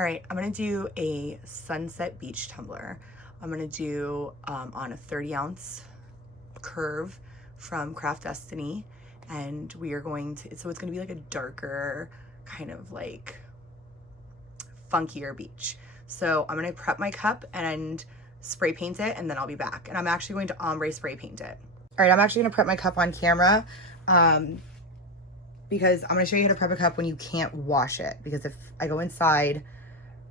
All right, I'm gonna do a sunset beach tumbler. I'm gonna do on a 30-ounce curve from Craft Destiny, and we are going to, so it's gonna be like a darker, kind of like funkier beach. So I'm gonna prep my cup and spray paint it, and then I'll be back. And I'm actually going to ombre spray paint it. All right, I'm actually gonna prep my cup on camera because I'm gonna show you how to prep a cup when you can't wash it. Because if I go inside,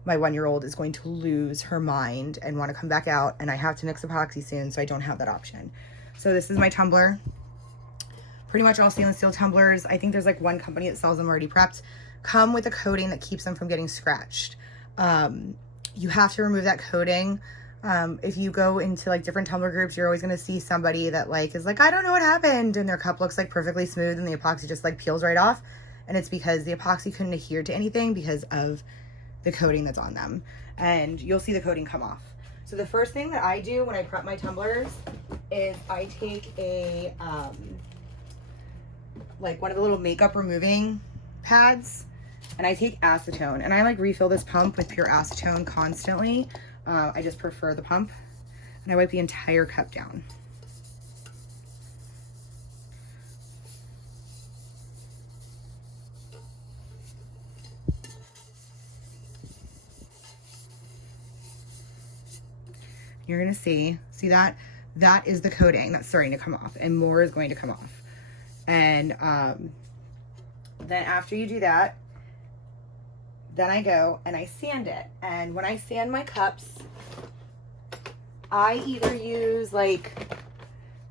my 1-year-old is going to lose her mind and want to come back out, and I have to mix epoxy soon, so I don't have that option. So this is my tumbler. Pretty much all stainless steel tumblers, I think there's like one company that sells them already prepped, come with a coating that keeps them from getting scratched. You have to remove that coating. If you go into like different tumbler groups, you're always going to see somebody that like is like, I don't know what happened, and their cup looks like perfectly smooth and the epoxy just like peels right off. And it's because the epoxy couldn't adhere to anything because of the coating that's on them, and you'll see the coating come off. So the first thing that I do when I prep my tumblers is I take a like one of the little makeup removing pads, and I take acetone, and I like refill this pump with pure acetone constantly. I just prefer the pump, and I wipe the entire cup down. You're gonna see that is the coating that's starting to come off, and more is going to come off. And then after you do that, then I go and I sand it. And when I sand my cups, I either use like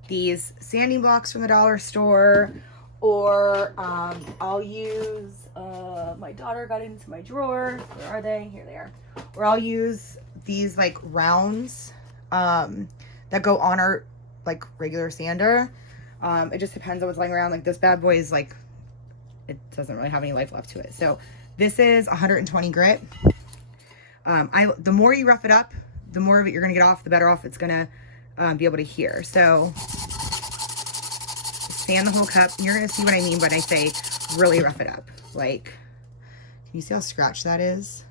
these sanding blocks from the dollar store, or I'll use, my daughter got into my drawer. Where are they? Here they are. Or I'll use these like rounds that go on our like regular sander. It just depends on what's lying around. Like this bad boy is like, it doesn't really have any life left to it. So this is 120 grit. The more you rough it up, the more of it you're gonna get off, the better off it's gonna be able to adhere. So sand the whole cup, and you're gonna see what I mean when I say really rough it up. Like, can you see how scratched that is?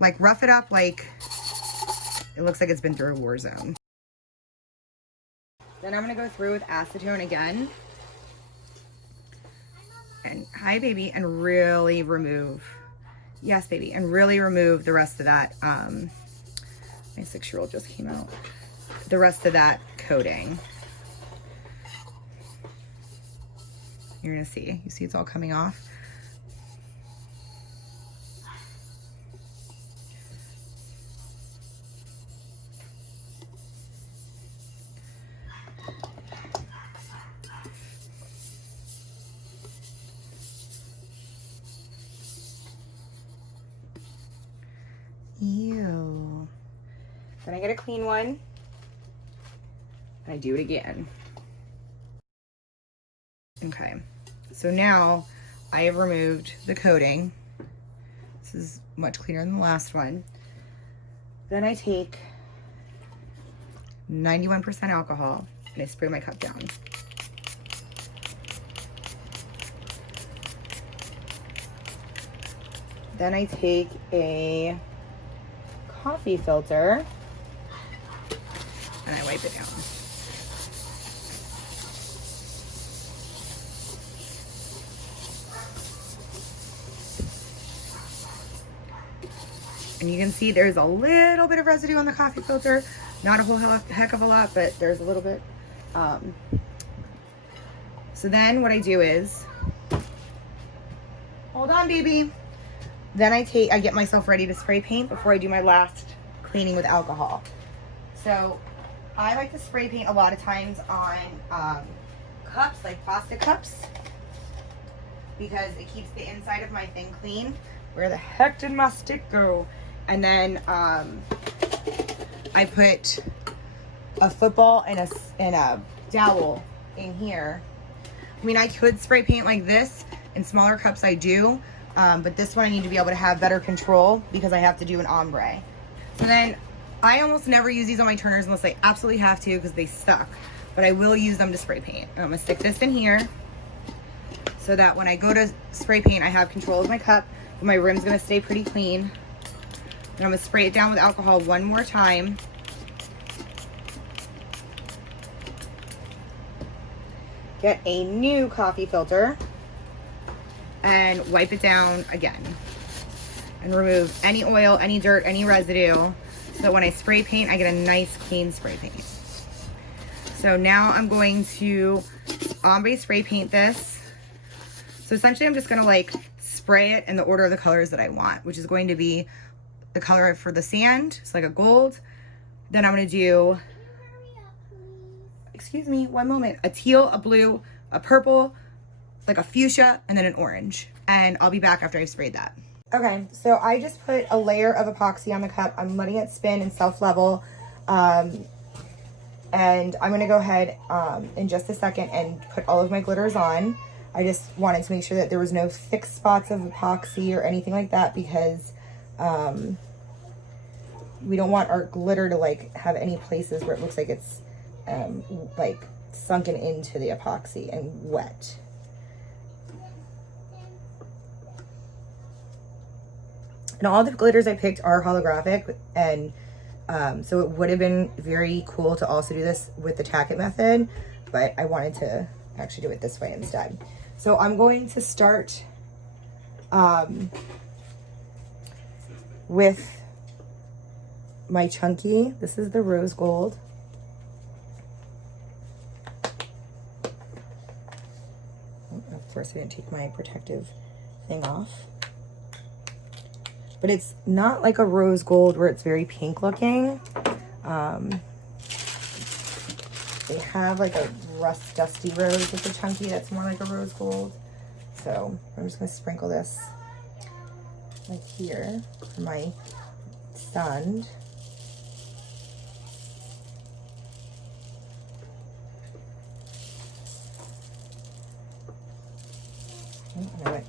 Like rough it up like it looks like it's been through a war zone. Then I'm gonna go through with acetone again. And hi baby, and really remove, yes baby, and really remove the rest of that, my 6-year-old just came out, the rest of that coating. You're gonna see, you see it's all coming off. Ew. Then I get a clean one, and I do it again. Okay, so now I have removed the coating. This is much cleaner than the last one. Then I take 91% alcohol and I spray my cup down. Then I take a coffee filter and I wipe it down. And you can see there's a little bit of residue on the coffee filter. Not a whole heck of a lot, but there's a little bit. So then what I do is, hold on baby. Then I get myself ready to spray paint before I do my last cleaning with alcohol. So I like to spray paint a lot of times on cups, like plastic cups, because it keeps the inside of my thing clean. Where the heck did my stick go? And then I put a football and a dowel in here. I mean, I could spray paint like this. In smaller cups I do, but this one I need to be able to have better control because I have to do an ombre. So then I almost never use these on my turners unless I absolutely have to because they suck, but I will use them to spray paint. I'm gonna stick this in here so that when I go to spray paint, I have control of my cup, but my rim's gonna stay pretty clean. I'm gonna spray it down with alcohol one more time. Get a new coffee filter and wipe it down again. And remove any oil, any dirt, any residue, so that when I spray paint, I get a nice clean spray paint. So now I'm going to ombre spray paint this. So essentially I'm just gonna like spray it in the order of the colors that I want, which is going to be the color for the sand, so like a gold. Then I'm gonna do, excuse me, one moment, a teal, a blue, a purple, like a fuchsia, and then an orange. And I'll be back after I've sprayed that. Okay, so I just put a layer of epoxy on the cup. I'm letting it spin and self-level. And I'm gonna go ahead in just a second and put all of my glitters on. I just wanted to make sure that there was no thick spots of epoxy or anything like that, because we don't want our glitter to like have any places where it looks like it's like sunken into the epoxy and wet. And all the glitters I picked are holographic, and so it would have been very cool to also do this with the tack it method, but I wanted to actually do it this way instead. So I'm going to start with my chunky. This is the rose gold. Of course I didn't take my protective thing off. But it's not like a rose gold where it's very pink looking. They have like a rust dusty rose with the chunky that's more like a rose gold. So I'm just gonna sprinkle this like here for my sand. And I went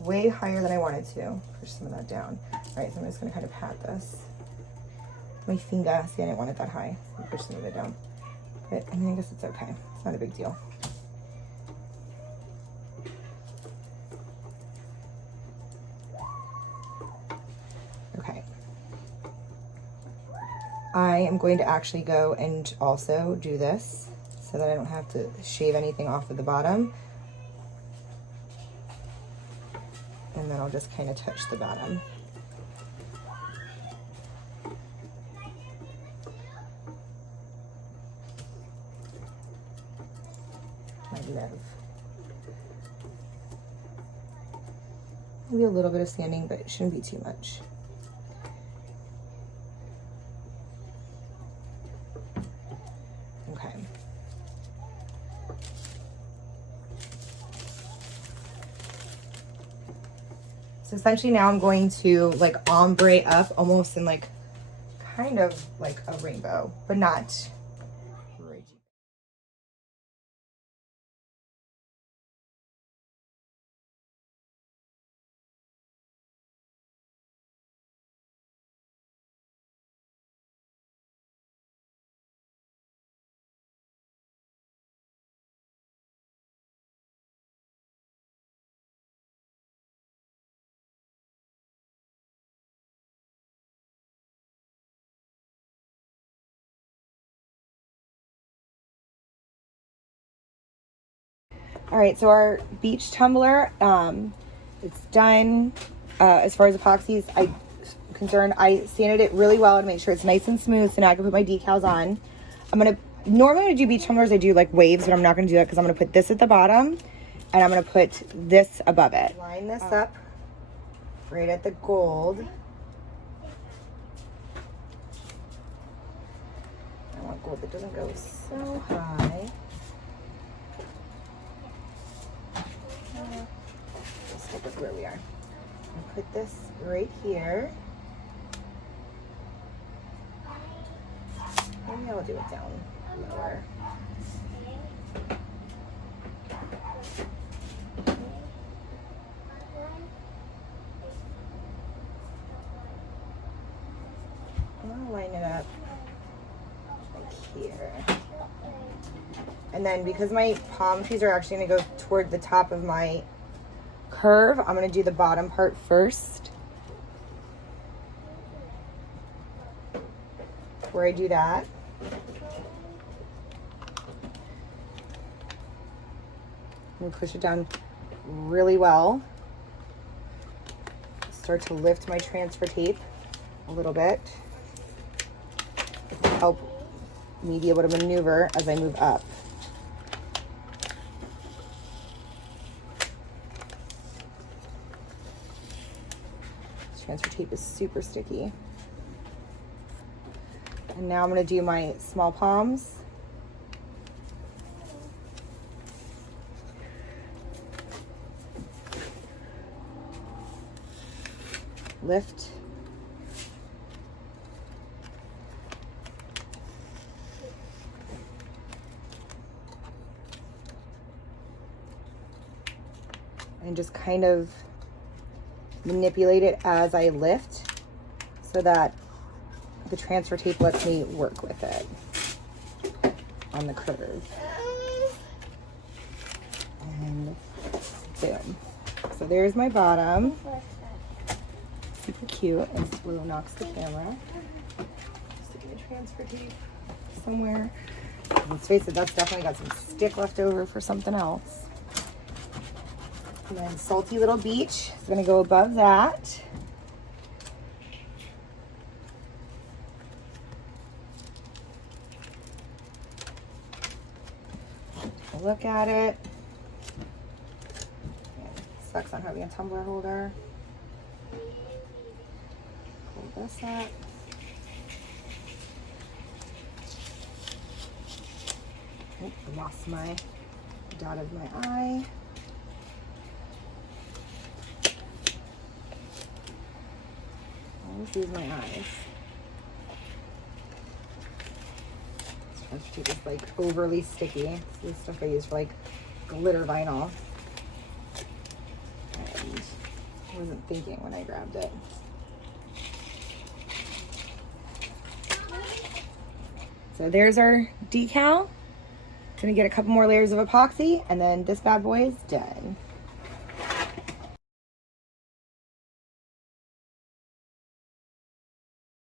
way higher than I wanted to. Push some of that down. All right, so I'm just gonna kind of pat this. My finger, see, I didn't want it that high. So push some of it down. But I mean, I guess it's okay. It's not a big deal. Okay. I am going to actually go and also do this so that I don't have to shave anything off of the bottom. And then I'll just kind of touch the bottom. My love. Maybe a little bit of sanding, but it shouldn't be too much. Okay. So essentially now I'm going to like ombre up almost in like kind of like a rainbow, but not right. All right, so our beach tumbler, it's done. As far as epoxies I'm concerned, I sanded it really well to make sure it's nice and smooth, so now I can put my decals on. Normally when I do beach tumblers, I do like waves, but I'm not gonna do that because I'm gonna put this at the bottom and I'm gonna put this above it. Line this up right at the gold. I want gold that doesn't go so high. Stick with where we are. And put this right here. Maybe I'll do it down lower. I'll line it up like here. And then because my palm trees are actually going to go toward the top of my curve, I'm going to do the bottom part first. before I do that. I'm gonna push it down really well. Start to lift my transfer tape a little bit. To help me be able to maneuver as I move up. This transfer tape is super sticky. And now I'm going to do my small palms. Lift. And just kind of manipulate it as I lift so that the transfer tape lets me work with it on the curve. And boom. So there's my bottom. Super cute, and Willow knocks the camera. Sticking a transfer tape somewhere. Let's face it, that's definitely got some stick left over for something else. And then Salty Little Beach is gonna go above that. Look at it. Sucks on having a tumbler holder. Pull this up. Oh, I lost my dot of my eye. Always lose my eyes. This tape is like overly sticky. This is stuff I use for like glitter vinyl. And I wasn't thinking when I grabbed it. So there's our decal. Gonna get a couple more layers of epoxy and then this bad boy is done.